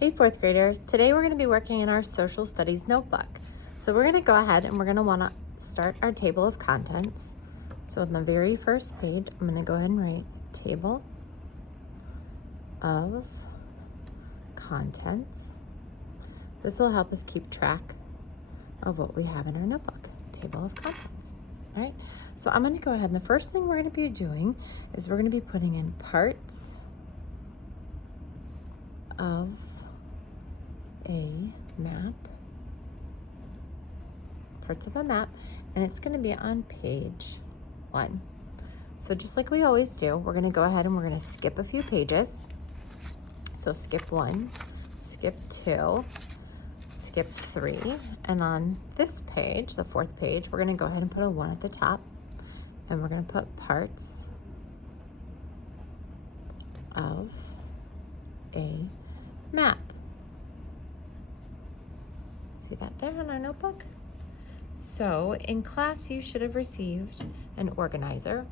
Hey fourth graders, today we're going to be working in our social studies notebook. So we're going to go ahead and we're going to want to start our table of contents. So on the very first page, I'm going to go ahead and write table of contents. This will help us keep track of what we have in our notebook, table of contents. All right, so I'm going to go ahead and the first thing we're going to be doing is we're going to be putting in parts of a map, and it's going to be on page 1. So just like we always do, we're going to go ahead and we're going to skip a few pages. So skip 1, skip 2, skip 3, and on this page, the 4th page, we're going to go ahead and put a 1 at the top, and we're going to put parts of a map. See that there on our notebook? So in class, you should have received an organizer,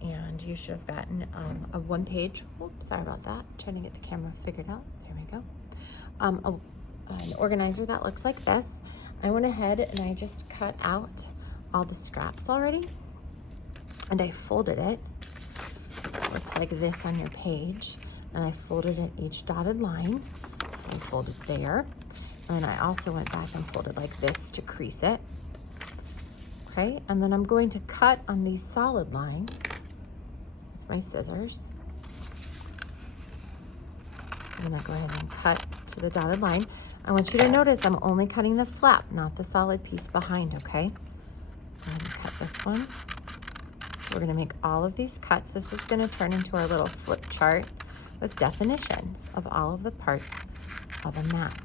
and you should have gotten a 1-page, oops, sorry about that, trying to get the camera figured out, there we go. An organizer that looks like this. I went ahead and I just cut out all the scraps already, and I folded it. It looks like this on your page, and I folded it each dotted line. I folded there. And I also went back and folded like this to crease it. Okay, and then I'm going to cut on these solid lines with my scissors. I'm gonna go ahead and cut to the dotted line. I want you to notice I'm only cutting the flap, not the solid piece behind, okay? I'm gonna cut this one. So we're gonna make all of these cuts. This is gonna turn into our little flip chart with definitions of all of the parts of a map.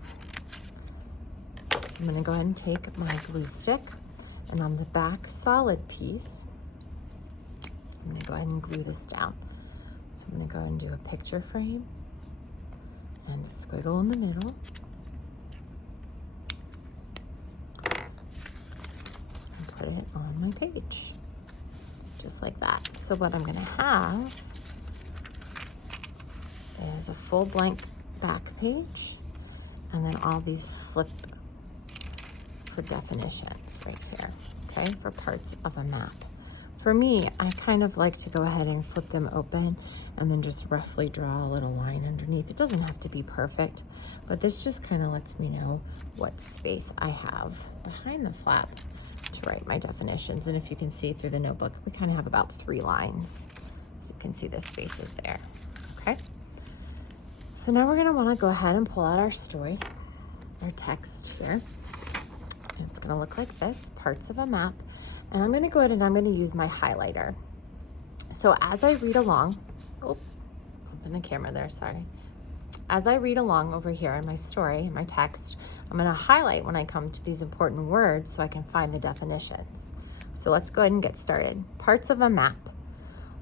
I'm going to go ahead and take my glue stick, and on the back solid piece, I'm going to go ahead and glue this down. So I'm going to go ahead and do a picture frame and a squiggle in the middle. And put it on my page, just like that. So what I'm going to have is a full blank back page, and then all these flip for definitions right here, okay, for parts of a map. For me, I kind of like to go ahead and flip them open and then just roughly draw a little line underneath. It doesn't have to be perfect, but this just kind of lets me know what space I have behind the flap to write my definitions. And if you can see through the notebook, we kind of have about 3 lines. So you can see the spaces there, okay? So now we're gonna wanna go ahead and pull out our story, our text here. It's going to look like this, parts of a map. And I'm going to go ahead and I'm going to use my highlighter. So as I read along, open the camera there, sorry. As I read along over here in my story, in my text, I'm going to highlight when I come to these important words so I can find the definitions. So let's go ahead and get started. Parts of a map.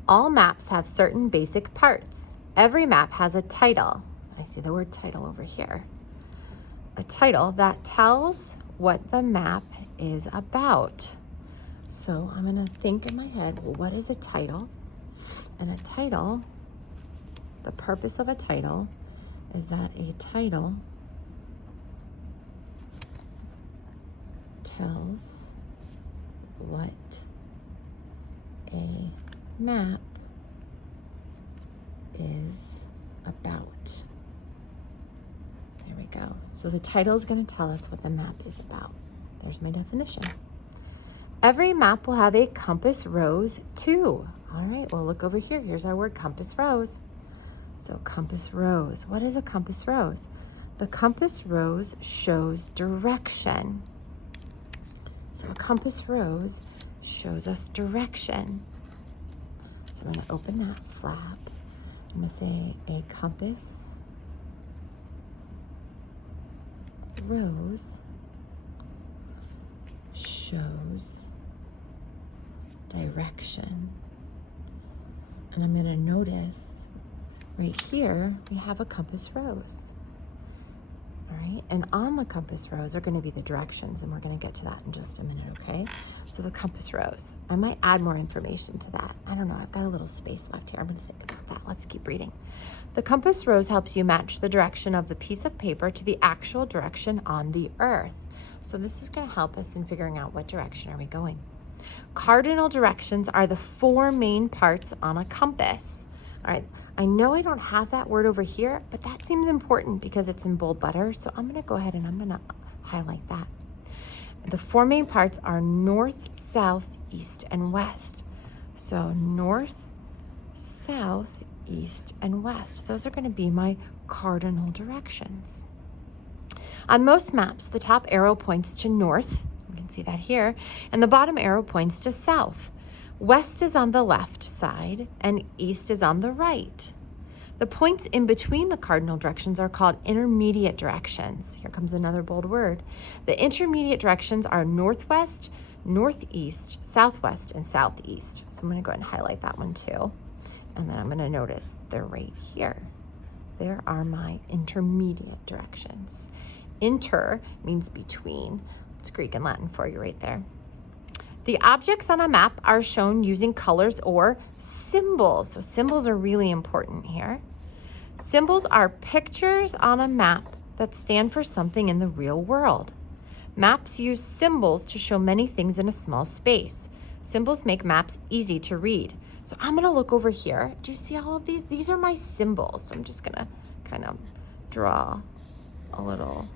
All maps have certain basic parts. Every map has a title. I see the word title over here. A title that tells what the map is about. So I'm going to think in my head, well, what is a title? And a title, the purpose of a title is that a title tells what a map is about. There we go. So the title is going to tell us what the map is about. There's my definition. Every map will have a compass rose too. All right, well, look over here. Here's our word compass rose. So compass rose. What is a compass rose? The compass rose shows direction. So a compass rose shows us direction. So I'm going to open that flap. I'm going to say a compass rose shows direction. And I'm going to notice right here we have a compass rose. All right, and on the compass rose are going to be the directions, and we're going to get to that in just a minute, okay? So the compass rose, I might add more information to that. I don't know, I've got a little space left here. I'm going to think about that. Let's keep reading. The compass rose helps you match the direction of the piece of paper to the actual direction on the earth. So this is going to help us in figuring out what direction are we going. Cardinal directions are the 4 main parts on a compass. All right, I know I don't have that word over here, but that seems important because it's in bold letters. So I'm going to go ahead and I'm going to highlight that. The 4 main parts are north, south, east, and west. So north, south, east, and west. Those are going to be my cardinal directions. On most maps, the top arrow points to north. You can see that here. And the bottom arrow points to south. West is on the left side and east is on the right. The points in between the cardinal directions are called intermediate directions. Here comes another bold word. The intermediate directions are northwest, northeast, southwest, and southeast. So I'm going to go ahead and highlight that one too. And then I'm going to notice they're right here. There are my intermediate directions. Inter means between. It's Greek and Latin for you right there. The objects on a map are shown using colors or symbols. So symbols are really important here. Symbols are pictures on a map that stand for something in the real world. Maps use symbols to show many things in a small space. Symbols make maps easy to read. So I'm gonna look over here. Do you see all of these? These are my symbols. So I'm just gonna kind of draw a little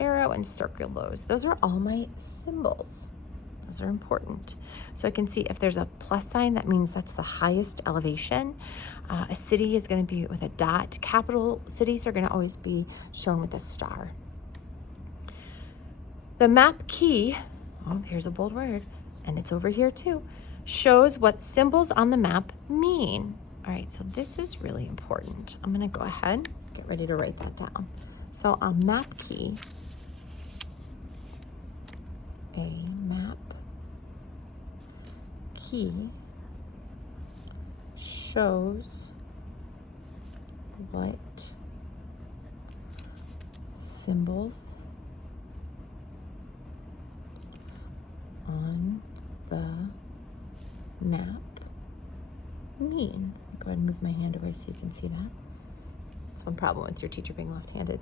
arrow and circle those. Those are all my symbols. Those are important. So I can see if there's a plus sign, that means that's the highest elevation. A city is going to be with a dot. Capital cities are going to always be shown with a star. The map key, oh, here's a bold word, and it's over here too, shows what symbols on the map mean. All right, so this is really important. I'm going to go ahead, get ready to write that down. So a map key, a map key shows what symbols on the map mean. Go ahead and move my hand away so you can see that. That's one problem with your teacher being left-handed.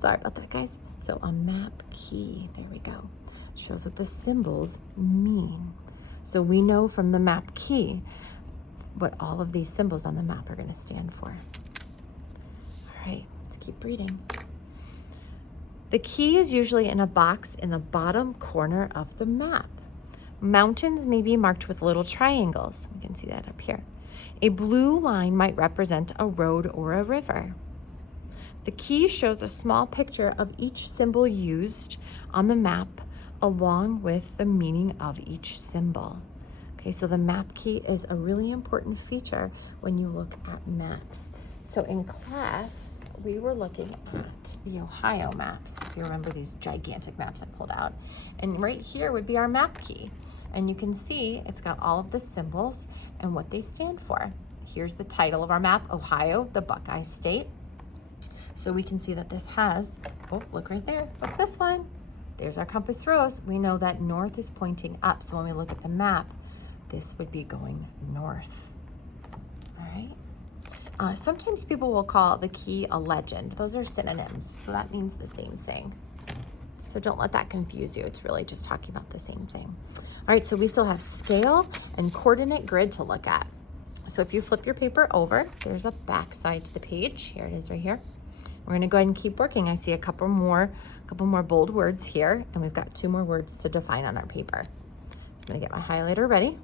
Sorry about that, guys. So a map key, there we go, shows what the symbols mean. So we know from the map key what all of these symbols on the map are going to stand for. All right, let's keep reading. The key is usually in a box in the bottom corner of the map. Mountains may be marked with little triangles. You can see that up here. A blue line might represent a road or a river. The key shows a small picture of each symbol used on the map along with the meaning of each symbol. Okay, so the map key is a really important feature when you look at maps. So in class, we were looking at the Ohio maps. If you remember these gigantic maps I pulled out. And right here would be our map key. And you can see it's got all of the symbols and what they stand for. Here's the title of our map, Ohio, the Buckeye State. So we can see that this has, oh, look right there. What's this one? There's our compass rose. We know that north is pointing up. So when we look at the map, this would be going north. All right. Sometimes people will call the key a legend. Those are synonyms. So that means the same thing. So don't let that confuse you. It's really just talking about the same thing. All right, so we still have scale and coordinate grid to look at. So if you flip your paper over, there's a back side to the page. Here it is right here. We're gonna go ahead and keep working. I see a couple more bold words here, and we've got 2 more words to define on our paper. So I'm gonna get my highlighter ready.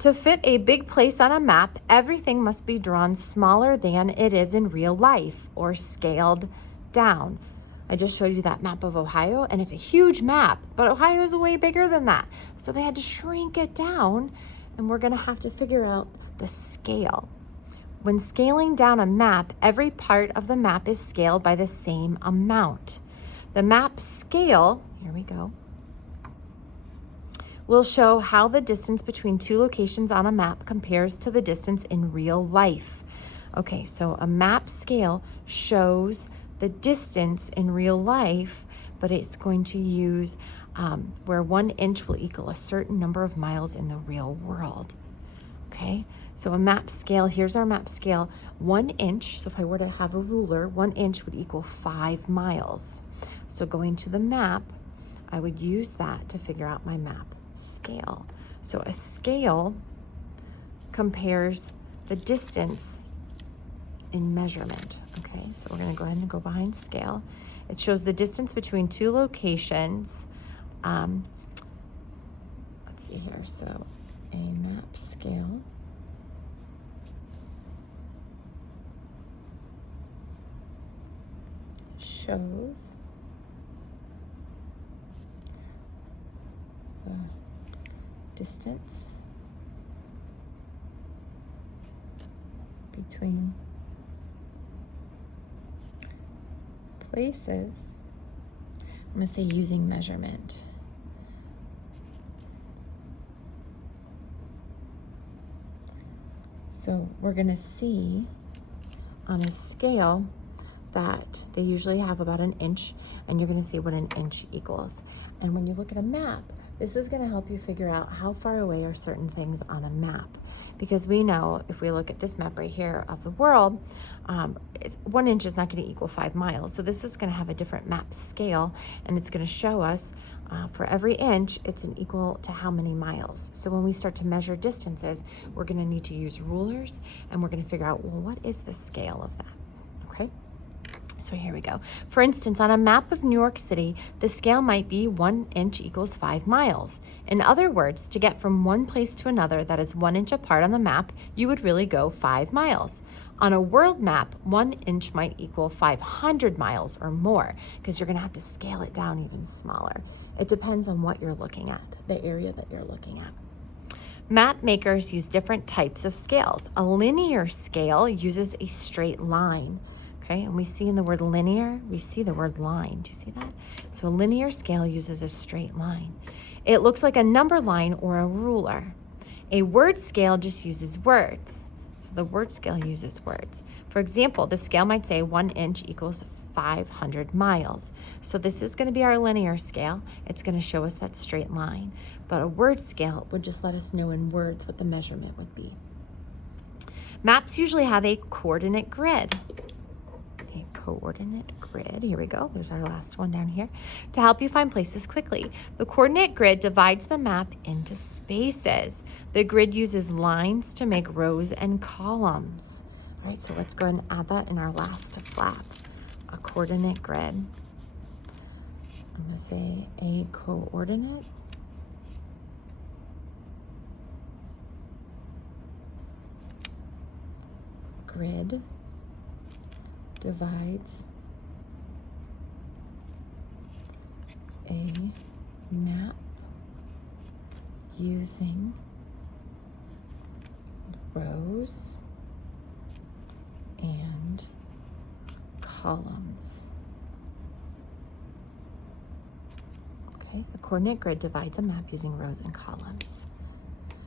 To fit a big place on a map, everything must be drawn smaller than it is in real life or scaled down. I just showed you that map of Ohio, and it's a huge map, but Ohio is way bigger than that. So they had to shrink it down, and we're gonna have to figure out the scale. When scaling down a map, every part of the map is scaled by the same amount. The map scale, here we go, will show how the distance between 2 locations on a map compares to the distance in real life. Okay, so a map scale shows the distance in real life, but it's going to use where 1 inch will equal a certain number of miles in the real world. Okay, so a map scale, here's our map scale, 1 inch. So if I were to have a ruler, 1 inch would equal 5 miles. So going to the map, I would use that to figure out my map scale. So a scale compares the distance in measurement. Okay, so we're gonna go ahead and go behind scale. It shows the distance between 2 locations. Let's see here, so a map scale shows the distance between places. I'm going to say using measurement. So we're going to see on a scale that they usually have about 1 inch, and you're going to see what 1 inch equals. And when you look at a map, this is going to help you figure out how far away are certain things on a map. Because we know if we look at this map right here of the world, 1 inch is not going to equal 5 miles. So this is going to have a different map scale, and it's going to show us for every inch, it's an equal to how many miles. So when we start to measure distances, we're going to need to use rulers, and we're going to figure out, well, what is the scale of that? Okay. So here we go. For instance, on a map of New York City, the scale might be 1 inch equals 5 miles. In other words, to get from one place to another that is 1 inch apart on the map, you would really go 5 miles. On a world map, 1 inch might equal 500 miles or more, because you're going to have to scale it down even smaller. It depends on what you're looking at, the area that you're looking at. Map makers use different types of scales. A linear scale uses a straight line. Okay, and we see in the word linear, we see the word line. Do you see that? So a linear scale uses a straight line. It looks like a number line or a ruler. A word scale just uses words. So the word scale uses words. For example, the scale might say 1 inch equals 500 miles. So this is going to be our linear scale. It's going to show us that straight line. But a word scale would just let us know in words what the measurement would be. Maps usually have a coordinate grid. A coordinate grid. Here we go. There's our last one down here. To help you find places quickly. The coordinate grid divides the map into spaces. The grid uses lines to make rows and columns. All right, so let's go ahead and add that in our last flap. A coordinate grid. I'm going to say a coordinate grid divides a map using rows and columns. Okay, the coordinate grid divides a map using rows and columns.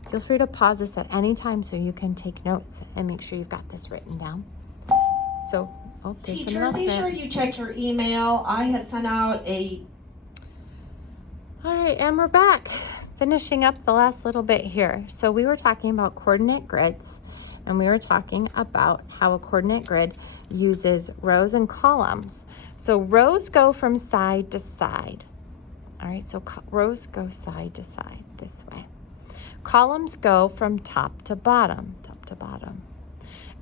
Feel free to pause this at any time so you can take notes and make sure you've got this written down. So, there's some announcement. Teacher, be sure you check your email. I have sent out a... All right, and we're back, finishing up the last little bit here. So we were talking about coordinate grids, and we were talking about how a coordinate grid uses rows and columns. So rows go from side to side. All right, so rows go side to side this way. Columns go from top to bottom,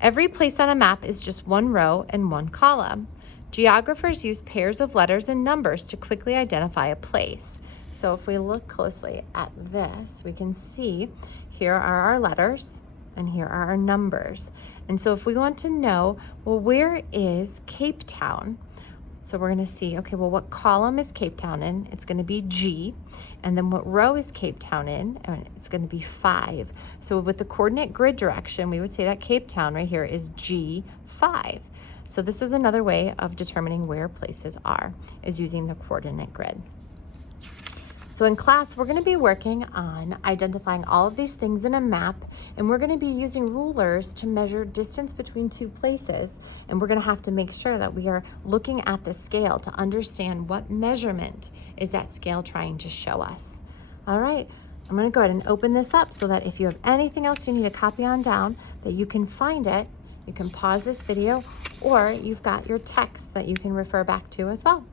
Every place on a map is just one row and one column. Geographers use pairs of letters and numbers to quickly identify a place. So if we look closely at this, we can see here are our letters and here are our numbers. And so if we want to know, well, where is Cape Town? So we're going to see, okay, well, what column is Cape Town in? It's going to be G. And then what row is Cape Town in? And it's going to be 5. So with the coordinate grid direction, we would say that Cape Town right here is G5. So this is another way of determining where places are, is using the coordinate grid. So in class, we're going to be working on identifying all of these things in a map, and we're going to be using rulers to measure distance between two places. And we're going to have to make sure that we are looking at the scale to understand what measurement is that scale trying to show us. All right, I'm going to go ahead and open this up so that if you have anything else you need to copy on down, that you can find it. You can pause this video, or you've got your text that you can refer back to as well.